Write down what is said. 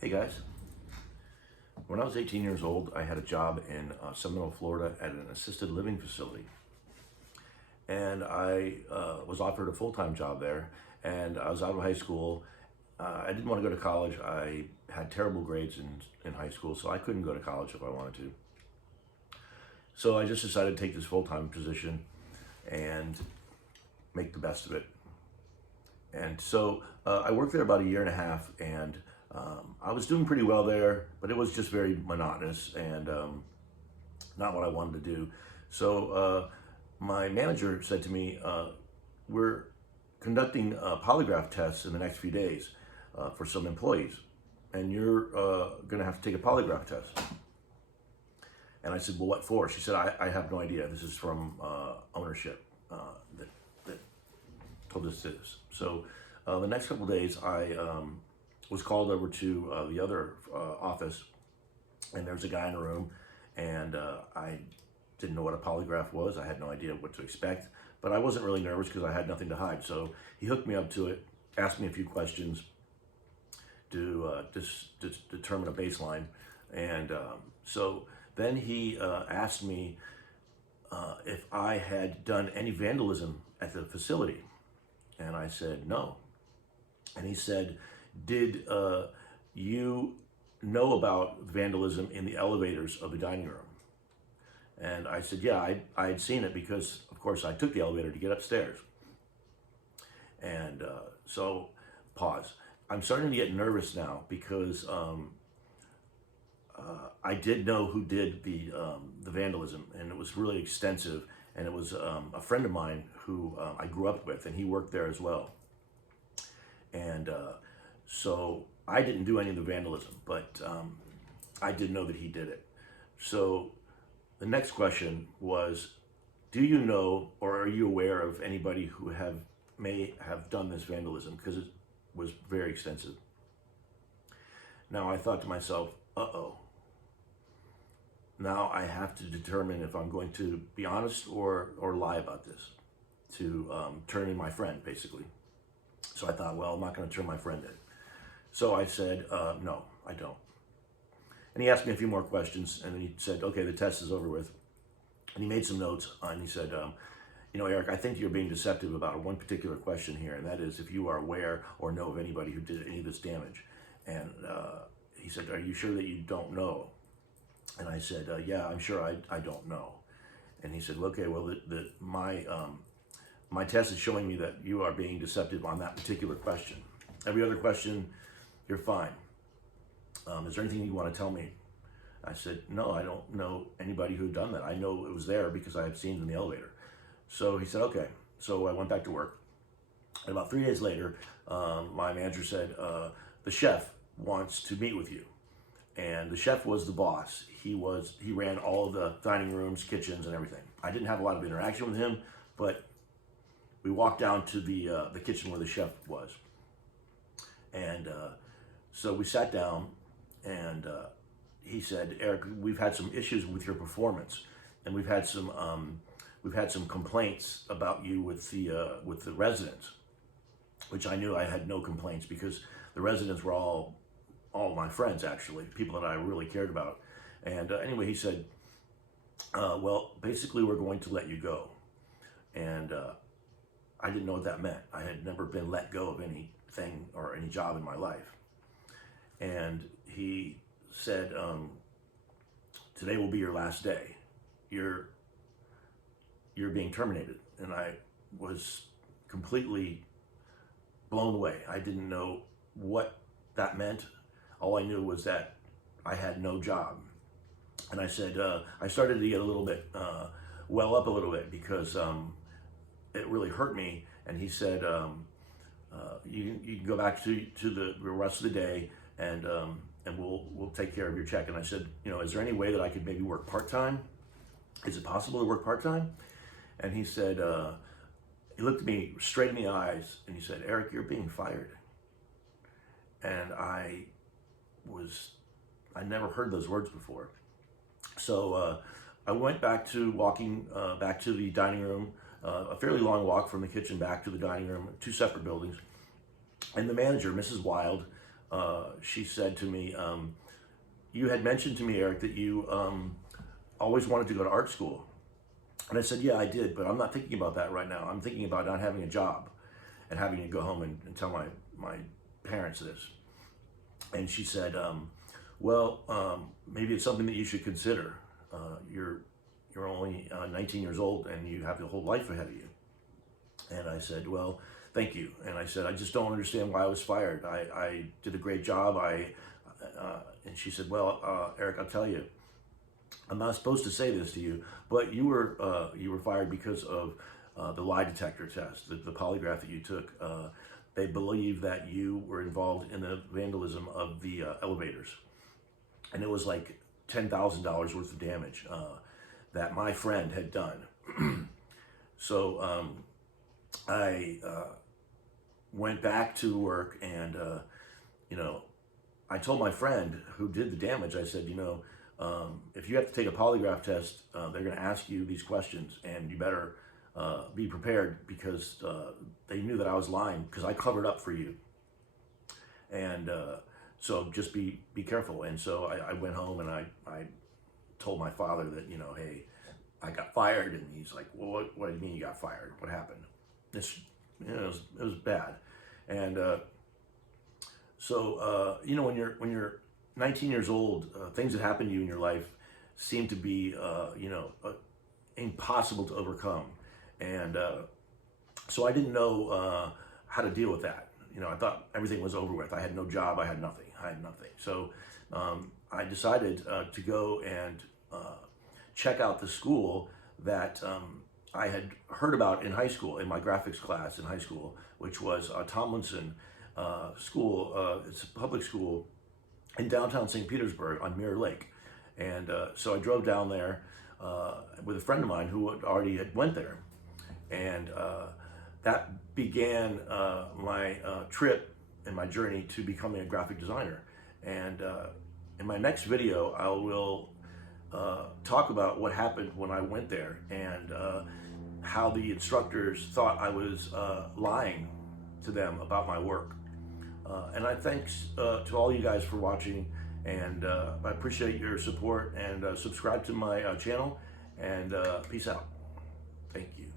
Hey guys, when I was 18 years old, I had a job in Seminole, Florida at an assisted living facility. And I was offered a full-time job there, and I was out of high school. I didn't want to go to college. I had terrible grades in high school, so I couldn't go to college if I wanted to. So I just decided to take this full-time position and make the best of it. And so I worked there about a year and a half, and I was doing pretty well there, but it was just very monotonous and not what I wanted to do. So my manager said to me, we're conducting polygraph tests in the next few days for some employees, and you're going to have to take a polygraph test. And I said, well, what for? She said, I have no idea. This is from ownership that told us this. So the next couple of days, I was called over to the other office, and there was a guy in the room, and I didn't know what a polygraph was. I had no idea what to expect, but I wasn't really nervous because I had nothing to hide. So he hooked me up to it, asked me a few questions to just determine a baseline, and so then he asked me if I had done any vandalism at the facility, and I said no. And he said, did you know about vandalism in the elevators of the dining room? And I said, yeah, I had seen it because, of course, I took the elevator to get upstairs. And so, pause. I'm starting to get nervous now because I did know who did the vandalism, and it was really extensive. And it was a friend of mine who I grew up with, and he worked there as well. And so I didn't do any of the vandalism, but I did know that he did it. So the next question was, do you know or are you aware of anybody who may have done this vandalism? Because it was very extensive. Now I thought to myself, uh-oh. Now I have to determine if I'm going to be honest or lie about this to turn in my friend, basically. So I thought, well, I'm not going to turn my friend in. So I said, no, I don't. And he asked me a few more questions, and then he said, okay, the test is over with. And he made some notes, and he said, you know, Eric, I think you're being deceptive about one particular question here, and that is if you are aware or know of anybody who did any of this damage. And he said, are you sure that you don't know? And I said, yeah, I'm sure I don't know. And he said, okay, well, my test is showing me that you are being deceptive on that particular question. Every other question, you're fine. Is there anything you want to tell me? I said, no, I don't know anybody who had done that. I know it was there because I had seen it in the elevator. So he said, okay. So I went back to work. And about 3 days later, my manager said, the chef wants to meet with you. And the chef was the boss. He ran all of the dining rooms, kitchens, and everything. I didn't have a lot of interaction with him, but we walked down to the kitchen where the chef was. And so we sat down, and he said, Eric, we've had some issues with your performance, and we've had some complaints about you with the residents, which I knew I had no complaints because the residents were all my friends, actually, people that I really cared about. And anyway, he said, well, basically we're going to let you go. And I didn't know what that meant. I had never been let go of anything or any job in my life. And he said, today will be your last day. You're being terminated. And I was completely blown away. I didn't know what that meant. All I knew was that I had no job. And I said, I started to get a little bit, well up a little bit because it really hurt me. And he said, you can go back to the rest of the day, and we'll take care of your check. And I said, you know, is there any way that I could maybe work part-time? Is it possible to work part-time? And he said, he looked at me straight in the eyes, and he said, Eric, you're being fired. And I never heard those words before. So I went back to walking back to the dining room, a fairly long walk from the kitchen back to the dining room, two separate buildings. And the manager, Mrs. Wild, she said to me, you had mentioned to me, Eric, that you always wanted to go to art school. And I said, yeah, I did, but I'm not thinking about that right now. I'm thinking about not having a job and having to go home and tell my parents this. And she said, maybe it's something that you should consider. You're only 19 years old and you have your whole life ahead of you. And I said, well, thank you. And I said, I just don't understand why I was fired. I did a great job. And she said, well, Eric, I'll tell you, I'm not supposed to say this to you, but you were fired because of the lie detector test, the polygraph that you took. They believe that you were involved in the vandalism of the elevators. And it was like $10,000 worth of damage that my friend had done. So I went back to work and, I told my friend who did the damage, I said, if you have to take a polygraph test, they're going to ask you these questions and you better be prepared because they knew that I was lying because I covered up for you. And so just be careful. And so I went home and I told my father that, hey, I got fired. And he's like, well, what do you mean you got fired? What happened? It was bad. And when you're 19 years old, things that happen to you in your life seem to be, impossible to overcome. And so I didn't know how to deal with that. I thought everything was over with. I had no job. I had nothing. So I decided to go and check out the school that I had heard about in high school, in my graphics class in high school, which was Tomlinson School. It's a public school in downtown St. Petersburg on Mirror Lake. And so I drove down there with a friend of mine who already had went there. And that began my trip and my journey to becoming a graphic designer. And in my next video, I will talk about what happened when I went there and how the instructors thought I was lying to them about my work. And I thanks to all you guys for watching, and I appreciate your support, and subscribe to my channel, and peace out. Thank you.